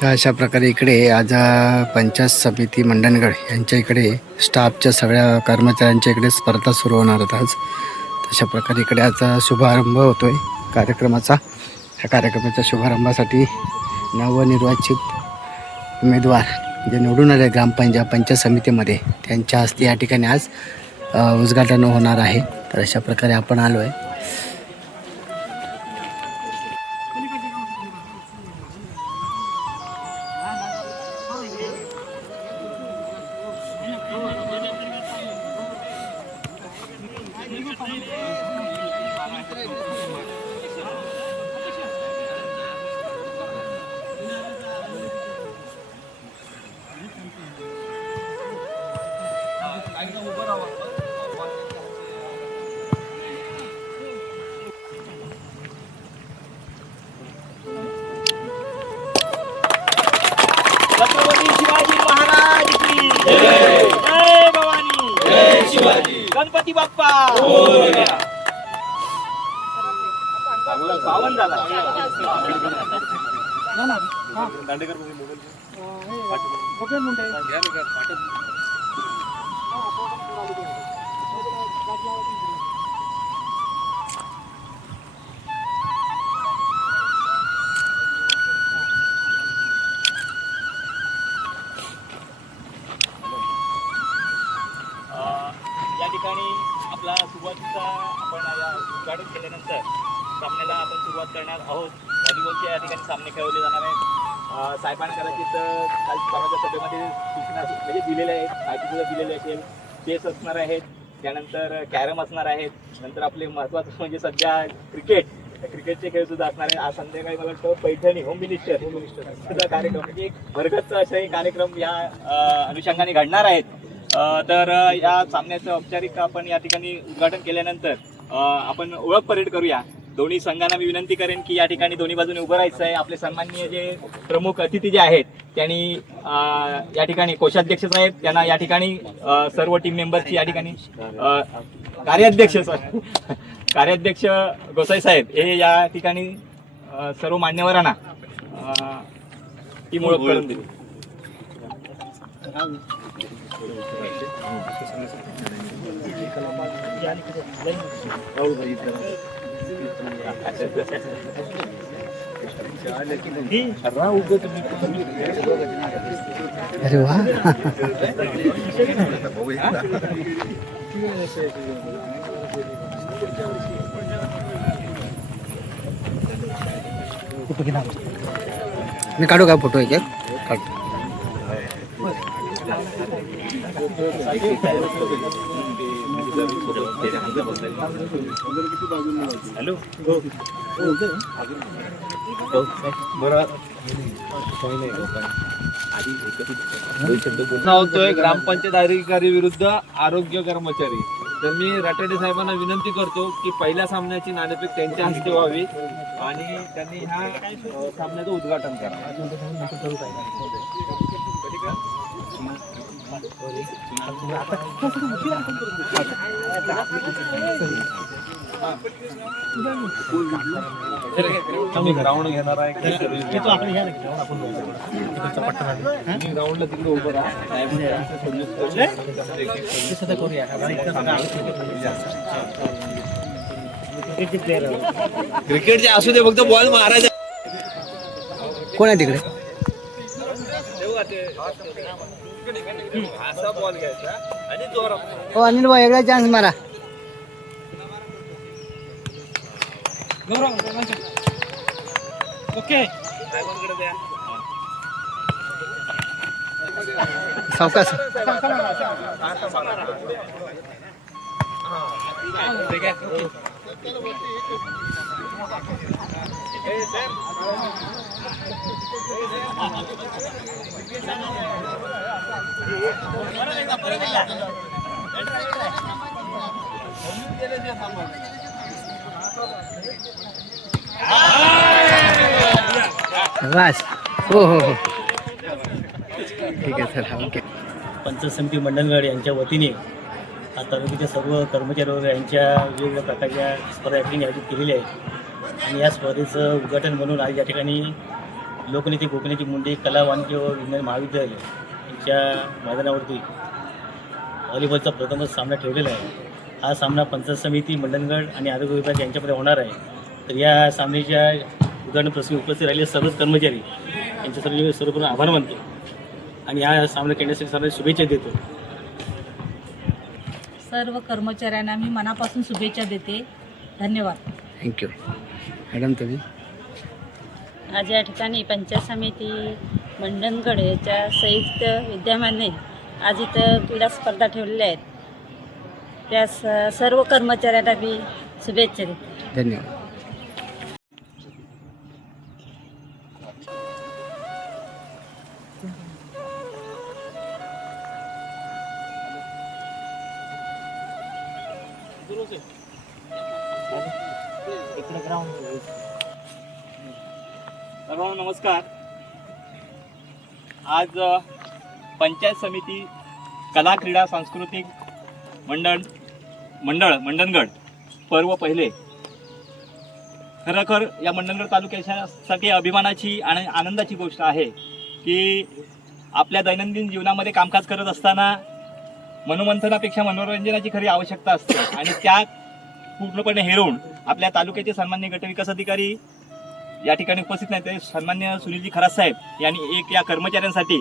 तर अशा प्रकारे इकडे आज पंचायत समिती मंडणगड यांच्या इकडे स्टाफच्या सगळ्या कर्मचाऱ्यांच्या इकडे स्पर्धा सुरू होणार आहेत आज. तशा प्रकारे इकडे आज शुभारंभ होतोय कार्यक्रमाचा. या कार्यक्रमाच्या शुभारंभासाठी नवनिर्वाचित उमेदवार जे निवडून आले पंचायत समितीमध्ये त्यांच्या हस्ते या ठिकाणी आज उद्घाटन होणार आहे. तर अशा प्रकारे आपण आलो आहे. छत्रपती शिवाजी महाराज की जय. जय भवानी, जय शिवाजी. गणपती बाप्पा पावन झाला. या ठिकाणी आपला सुरुवातीचा आपण उद्घाटन केल्यानंतर सामन्याला आपण सुरुवात करणार आहोत. व्हॉलीबॉलचे या ठिकाणी सामने खेळवले जाणार आहेत. साहेबांकराची तर काल परवाच्या सभेमध्ये सूचना म्हणजे दिलेल्या आहेत, माहिती सुद्धा दिलेली असेल. चेस असणार आहेत, त्यानंतर कॅरम असणार आहेत, नंतर आपले महत्त्वाचं म्हणजे सध्या क्रिकेटचे खेळ सुद्धा असणार आहेत. आज संध्याकाळी मला वाटतं पैठणी होम मिनिस्टर सुद्धा कार्यक्रम म्हणजे एक भरगच्च असे कार्यक्रम या अनुषंगाने घडणार आहेत. तर या सामन्याचं औपचारिक आपण या ठिकाणी उद्घाटन केल्यानंतर आपण ओळख परेड करूया. दोन्ही संघांना मी विनंती करेन की या ठिकाणी दोन्ही बाजूने उभं राहायचं आहे. आपले सन्माननीय जे प्रमुख अतिथी जे आहेत त्यांनी या ठिकाणी कोषाध्यक्ष साहेब त्यांना या ठिकाणी सर्व टीम मेंबर्सची या ठिकाणी कार्याध्यक्ष गोसाई साहेब हे या ठिकाणी सर्व मान्यवरांना टीम ओळख करून दिली. अरे वा. मी काढू का फोटो एक काढतो. हॅलो होतोय ग्रामपंचायत अधिकारी विरुद्ध आरोग्य कर्मचारी. तर मी राठोडे साहेबांना विनंती करतो की पहिल्या सामन्याची नाणेफेक त्यांच्या हस्ते व्हावी आणि त्यांनी ह्या सामन्याचं उद्घाटन करा. ग्राउंड घेणार आहे ग्राउंडला तिकडे उभं राहा. क्रिकेटचे असू दे फक्त बॉल मारायचा. कोण आहे तिकडे? असा बॉल घ्यायचा आणि जोरात. हो अनिल भाई एकदा चान्स मारा. ओके सावकाश. बस. हो हो हो ठीक आहे सर. ओके. पंचायत समिती मंडणगड यांच्या वतीने तालुक्याच्या सर्व कर्मचारी वर्ग यांच्या वेगवेगळ्या प्रकारच्या स्पर्धा या ठिकाणी आयोजित केलेल्या आहेत आणि या स्पर्धेचं उद्घाटन म्हणून आज या ठिकाणी लोकनेते गोपीनाथ मुंडे कला वाणिज्य व विज्ञान महाविद्यालय यांच्या मैदानावरती व्हॉलीबॉलचा प्रथमच सामना ठेवलेला आहे. हा सामना पंचायत समिती मंडणगड आणि आरोग्य विभाग यांच्यामध्ये होणार आहे. तर या सामन्याच्या उद्घाटन प्रसंगी उपस्थित राहिलेले सर्वच कर्मचारी यांच्या सर्वप्रथम आभार मानतो आणि या सामना खेळण्यासाठी सर्वांना शुभेच्छा देतो. सर्व कर्मचाऱ्यांना मी मनापासून शुभेच्छा देते. धन्यवाद. थँक्यू. मॅडम तुम्ही? आज या ठिकाणी पंचायत समिती मंडणगड याच्या संयुक्त विद्यमाने आज इथं क्रीडा स्पर्धा ठेवलेल्या आहेत. त्या सर्व कर्मचाऱ्यांना मी शुभेच्छा देते. धन्यवाद. सर्वांना नमस्कार. आज पंचायत समिती कला क्रीडा सांस्कृतिक मंडणगड पर्व पहिले. खरोखर या मंडणगड तालुक्यासाठी अभिमानाची आणि आनंदाची गोष्ट आहे की आपल्या दैनंदिन जीवनामध्ये कामकाज करत असताना मनोमंथनापेक्षा मनोरंजनाची खरी आवश्यकता असते आणि त्या पूर्णपणे हेरून आपल्या तालुक्याचे सन्मान्य गटविकास अधिकारी या ठिकाणी उपस्थित नाही, ते सन्मान्य सुनीलजी खरात साहेब यांनी एक या कर्मचाऱ्यांसाठी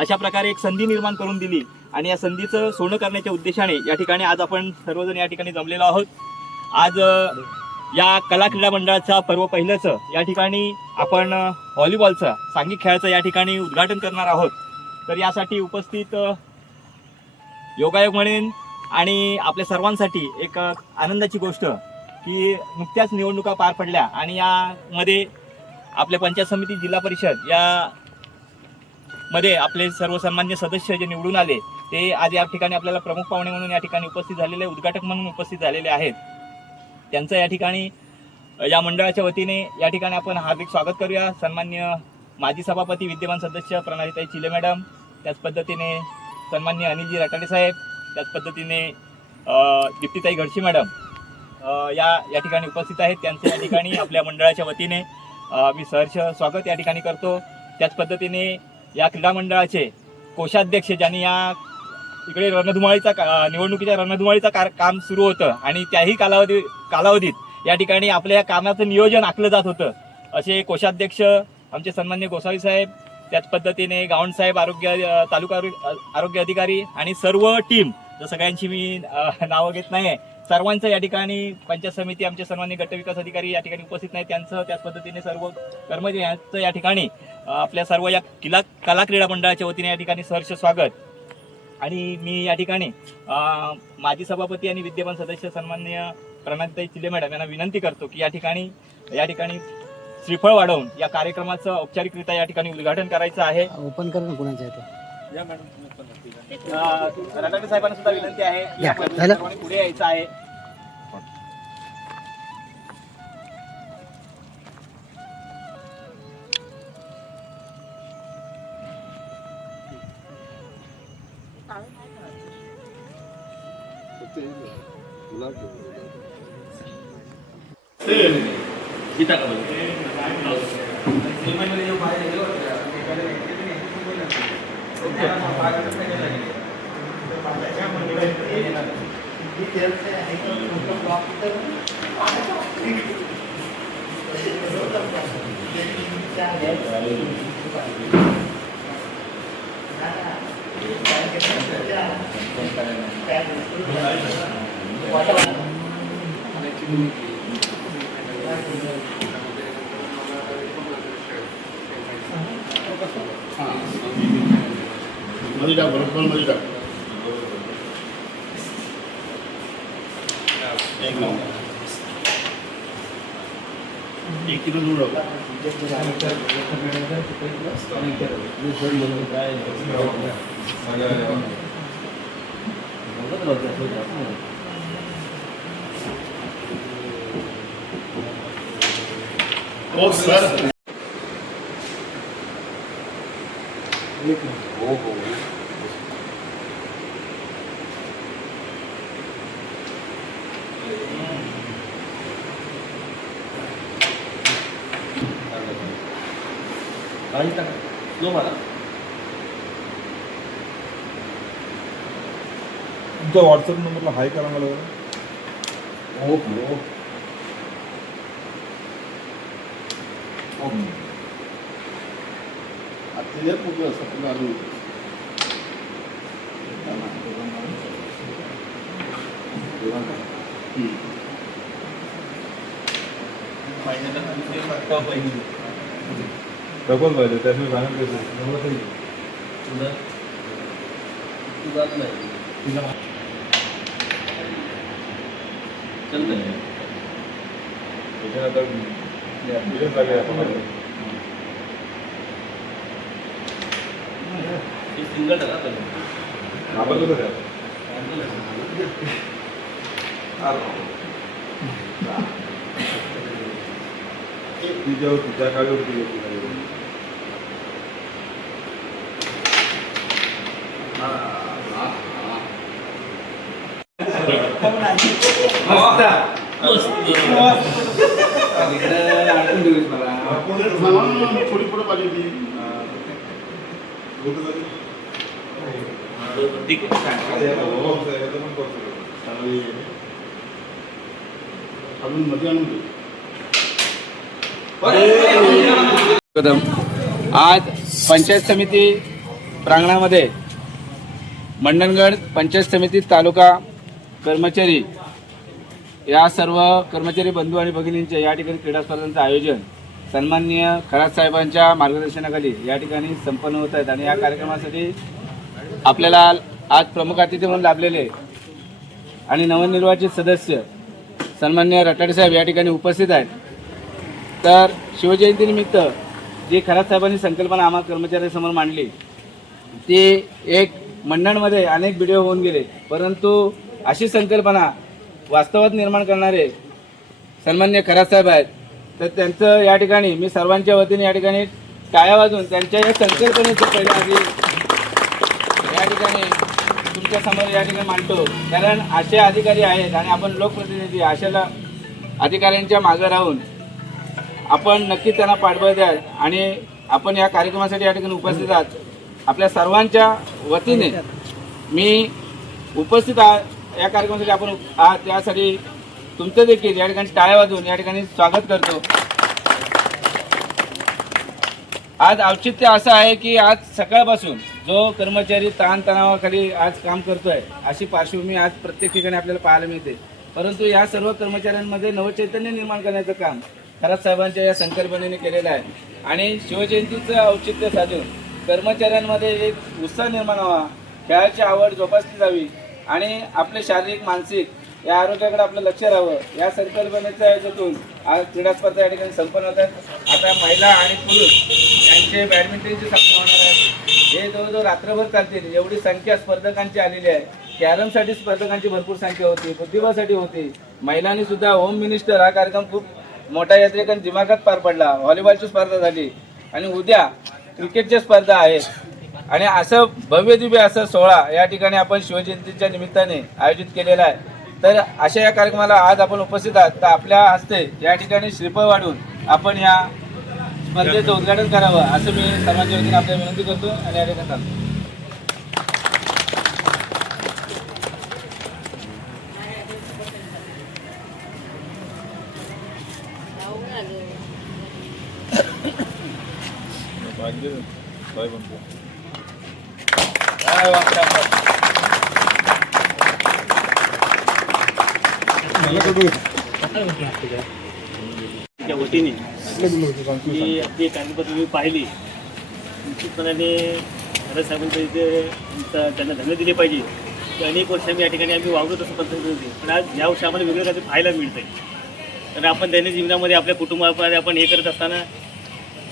अशा प्रकारे एक संधी निर्माण करून दिली आणि या संधीचं सोनं करण्याच्या उद्देशाने या ठिकाणी आज आपण सर्वजण या ठिकाणी जमलेलो आहोत. आज या कला क्रीडा मंडळाचा पर्व पहिलंच या ठिकाणी आपण व्हॉलीबॉलचं सांघिक खेळाचं या ठिकाणी उद्घाटन करणार आहोत. तर यासाठी उपस्थित योगायोग म्हणेन आणि आपल्या सर्वांसाठी एक आनंदाची गोष्ट की नुकत्याच निवडणुका पार पडल्या आणि यामध्ये आपल्या पंचायत समिती जिल्हा परिषद या मध्ये आपले सर्व सन्मान्य सदस्य जे निवडून आले ते आज या ठिकाणी आपल्याला प्रमुख पाहुणे म्हणून या ठिकाणी उपस्थित झालेले, उद्घाटक म्हणून उपस्थित झालेले आहेत. त्यांचं या ठिकाणी या मंडळाच्या वतीने या ठिकाणी आपण हार्दिक स्वागत करूया. सन्मान्य माजी सभापती विद्यमान सदस्य प्रणालीताई चिले मॅडम, त्याच पद्धतीने सन्मान्य अनिलजी रटाडे साहेब, त्याच पद्धतीने दीप्तीताई घडशी मॅडम या ठिकाणी उपस्थित आहेत. त्यांचं या ठिकाणी आपल्या मंडळाच्या वतीने मी सहर्ष स्वागत या ठिकाणी करतो. त्याच पद्धतीने या क्रीडा मंडळाचे कोषाध्यक्ष ज्यांनी या इकडे निवडणुकीच्या रणधुमाळीचा काम सुरू होतं आणि त्याही कालावधीत या ठिकाणी आपल्या कामाचं नियोजन आखलं जात होतं असे कोषाध्यक्ष आमचे सन्मान्य गोसावी साहेब, त्याच पद्धतीने गावंड साहेब, तालुका आरोग्य अधिकारी आणि सर्व टीम, जर सगळ्यांची मी नावं घेत नाही, सर्वांचं या ठिकाणी पंचायत समिती आमचे सन्मान्य गटविकास अधिकारी या ठिकाणी उपस्थित नाही, त्यांचं त्याच पद्धतीने सर्व कर्मचारी यांचं या ठिकाणी आपल्या सर्व या कला क्रीडा मंडळाच्या वतीने या ठिकाणी सहर्ष स्वागत. आणि मी या ठिकाणी माजी सभापती आणि विद्यमान सदस्य सन्मान्य प्रणालीताई चिले मॅडम यांना विनंती करतो की या ठिकाणी श्रीफळ वाढवून या कार्यक्रमाचं औपचारिकरित्या या ठिकाणी उद्घाटन करायचं आहे. ओपन करा ना कोणाचं आहे या मॅडम रटाडे साहेबांना सुद्धा विनंती आहे की या, आपण झालं? सर्वांनी पुढे यायचं आहे. हो सर. तुमचा व्हॉट्सअप नंबरला हाय करा मला आता पूर्ण सपना आलो डबल पाहिजे त्यामुळे सांगितलं त्या काळी थोडी पुढे पाहिजे ती अजून मध्ये आणून दे. आज पंचायत समिती प्रांगणामध्ये मंडणगड पंचायत समिती तालुका कर्मचारी या सर्व कर्मचारी बंधू आणि भगिनींचे या ठिकाणी क्रीडा स्पर्धांचं आयोजन सन्माननीय खरात साहेबांच्या मार्गदर्शनाखाली या ठिकाणी संपन्न होत आहेत आणि या कार्यक्रमासाठी आपल्याला आज प्रमुख अतिथी म्हणून लाभलेले आणि नवनिर्वाचित सदस्य सन्माननीय रटाडे साहेब या ठिकाणी उपस्थित आहेत. तर शिवजयंतीनिमित्त जी खरात साहेबांनी संकल्पना आम्हा कर्मचाऱ्यांसमोर मांडली ती एक मंडळमध्ये अनेक व्हिडिओ होऊन गेले, परंतु अशी संकल्पना वास्तवात निर्माण करणारे सन्माननीय खरात साहेब आहेत. तर त्यांचं या ठिकाणी मी सर्वांच्या वतीने या ठिकाणी टाळ्या वाजून त्यांच्या या संकल्पनेचं पहिल्या आधी या ठिकाणी तुमच्या समोर या ठिकाणी मांडतो. कारण असे अधिकारी आहेत आणि आपण लोकप्रतिनिधी अशाला अधिकाऱ्यांच्या मागे राहून आपण नक्की त्यांना पाठबळ द्या आणि आपण या कार्यक्रमासाठी या ठिकाणी उपस्थित आहात. आपल्या सर्वांच्या वतीने मी उपस्थित या कार्यक्रमासाठी आपण आहात त्यासाठी तुमचं देखील या ठिकाणी टाळ्या वाजवून या ठिकाणी स्वागत करतो. आज औचित्य असं आहे की आज सकाळपासून जो कर्मचारी ताणतणावाखाली आज काम करतोय अशी पार्श्वभूमी आज प्रत्येक ठिकाणी आपल्याला पाहायला मिळते, परंतु या सर्व कर्मचाऱ्यांमध्ये नवचैतन्य निर्माण करण्याचं काम खरात साहेबांच्या या संकल्पनेने केलेलं आहे. आणि शिवजयंतीचं औचित्य साधून कर्मचाऱ्यांमध्ये एक उत्साह निर्माण व्हावा, खेळाची आवड जोपासली जावी आणि आपले शारीरिक मानसिक या आरोग्याकडे आपलं लक्ष राहावं या संकल्पनेच्या याच्यातून आज क्रीडा स्पर्धा या ठिकाणी संपन्न होतात. आता महिला आणि पुरुष यांचे बॅडमिंटनचे सामने होणार आहेत. हे जवळजवळ रात्रभर चालतील एवढी संख्या स्पर्धकांची आलेली आहे. कॅरमसाठी स्पर्धकांची भरपूर संख्या होती, बुद्धिबळसाठी होती. महिलांनी सुद्धा होम मिनिस्टर हा कार्यक्रम खूप मोठ्या यात्रेकन दिमागात पार पडला. व्हॉलीबॉलची स्पर्धा झाली आणि उद्या क्रिकेटच्या स्पर्धा आहेत आणि असं भव्य दिव्य असं सोहळा या ठिकाणी आपण शिवजयंतीच्या निमित्ताने आयोजित केलेला आहे. तर अशा या कार्यक्रमाला आज आपण उपस्थित आहात, तर आपल्या हस्ते या ठिकाणी श्रीफळ वाढून आपण या स्पर्धेचं उद्घाटन करावं असं मी सर्वांच्या वतीने आपल्याला विनंती करतो आणि या ठिकाणी थांबतो. त्या वतीने जी आपली कागदपत्र मी पाहिली निश्चितपणाने खरं साहेबांचं इथे त्यांना धन्य दिले पाहिजे. की अनेक वर्ष मी या ठिकाणी आम्ही वावरत असं पद्धत होती, पण आज या वर्षी आम्हाला वेगळं काहीतरी पाहायला मिळतं आहे. तर आपण दैनंदिन जीवनामध्ये आपल्या कुटुंबामध्ये आपण हे करत असताना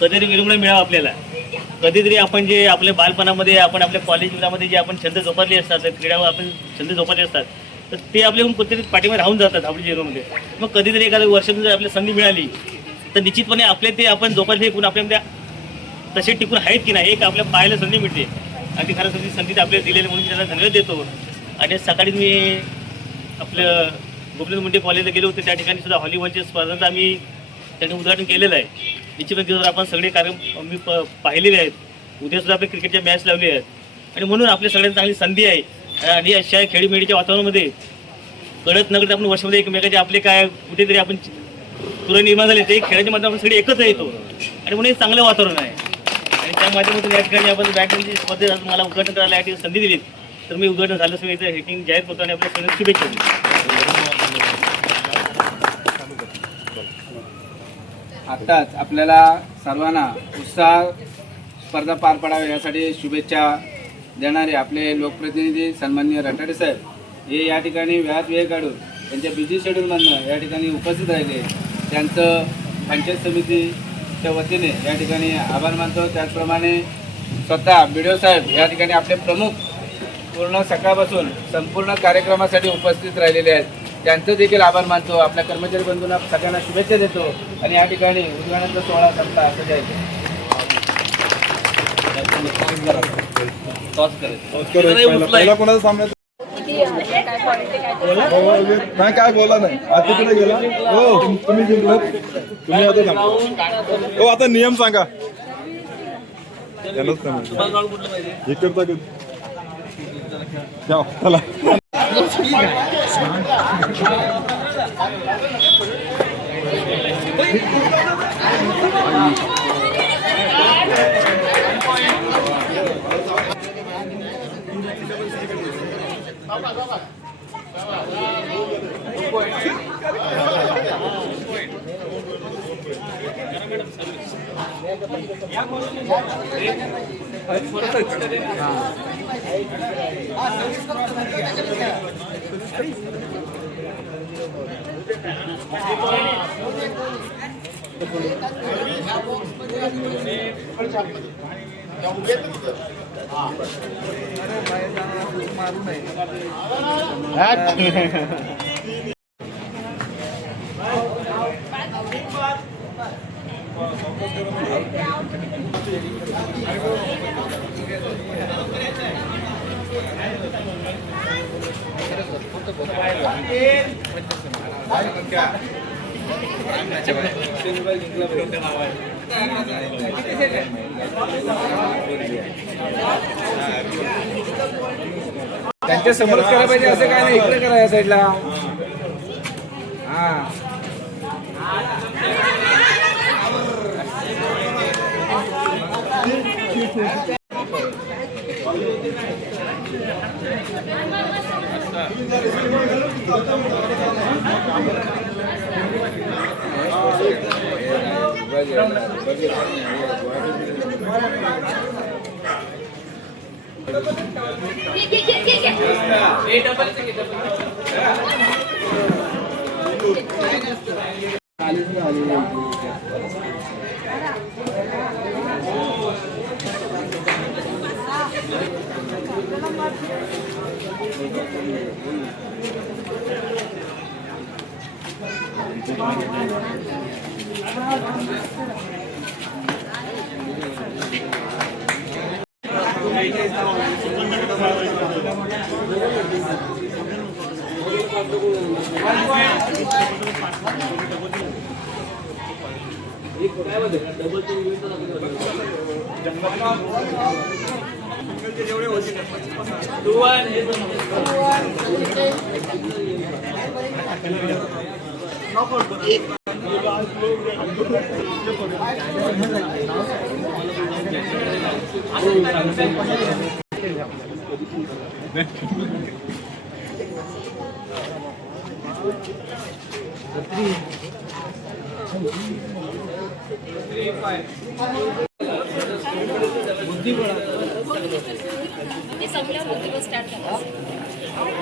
कधीतरी विरंगुळा मिळावा आपल्याला. कधीतरी आपण जे आपल्या बालपणामध्ये आपण आपल्या कॉलेज जीवनामध्ये जे आपण छंद जोपासले असतात, क्रीडावर आपण छंद जोपासले असतात, तर ते आपल्याकडून कुठेतरी पाठीमध्ये राहून जातात आपल्या जीवनामध्ये. मग कधीतरी एखाद्या वर्षातून जर आपल्याला संधी मिळाली तर निश्चितपणे आपले ते आपण जोपासले एकूण आपल्या तसे टिकून आहेत की नाही एक आपल्या पाहायला संधी मिळते. आणि ती खरं संधी आपल्याला दिलेली म्हणून त्यांना धन्यवाद देतो. आणि सकाळी मी आपलं गोपीनाथ मुंडे कॉलेजला गेलो होते, त्या ठिकाणी सुद्धा व्हॉलीबॉलच्या स्पर्धांचं आम्ही त्यांनी उद्घाटन केलेलं आहे. निश्चितच जर आपण सगळे कार्यक्रम मी पाहिलेले आहेत. उद्यासुद्धा आपण क्रिकेटच्या मॅच लावली आहेत आणि म्हणून आपल्या सगळ्यांना चांगली संधी आहे आणि अशा खेळीमेळीच्या वातावरणामध्ये कळत नकळत आपण वर्षामध्ये एकमेकाचे आपले काय कुठेतरी आपण तुरा निर्माण झाले ते खेळाच्या माध्यमातून सगळे एकत्र येतो आणि म्हणून एक चांगलं वातावरण आहे. आणि त्या माध्यमातून या ठिकाणी आपण बॅडमिंटनची स्पर्धेत मला उद्घाटन करायला या ठिकाणी संधी दिली तर मी उद्घाटन झालं सगळं इथं हेटिंग जाहीर करतो आणि आपल्या सगळ्यांना शुभेच्छा देतो. आत्ताच आपल्याला सर्वांना उत्साह स्पर्धा पार पाडाव्या यासाठी शुभेच्छा देणारे आपले लोकप्रतिनिधी सन्माननीय रटाडे साहेब हे या ठिकाणी वेळात वेळ काढून त्यांच्या बिझी शेड्यूलमधनं या ठिकाणी उपस्थित राहिले. त्यांचं पंचायत समितीच्या वतीने या ठिकाणी आभार मानतो. त्याचप्रमाणे स्वतः BDO साहेब या ठिकाणी आपले प्रमुख पूर्ण सकाळपासून संपूर्ण कार्यक्रमासाठी उपस्थित राहिलेले आहेत. त्यांचं देखील आभार मानतो. आपल्या कर्मचारी बंधूंना सगळ्यांना शुभेच्छा देतो आणि या ठिकाणी उद्घाटनाचा सोहळा संपला असं जायचं. नाही काय बोला नाही आता तिकडे गेला हो तुम्ही जिंकलात तुम्ही आता थांबा हो आता नियम सांगा त्यांनाच हे करता चला त्यांच्या समोर करायला पाहिजे असं काय नाही. इकडे करा या साईडला. हा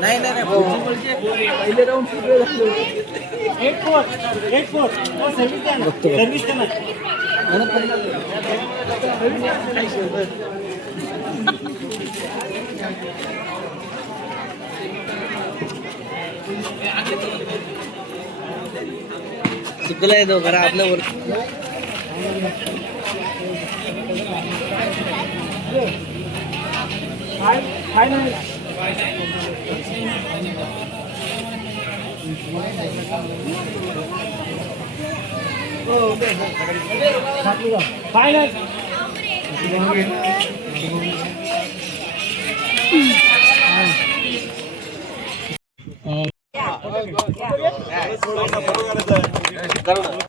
नाही नाही पहिले राऊंड चुकलं आहे तो घरा आपल्यावर फायनल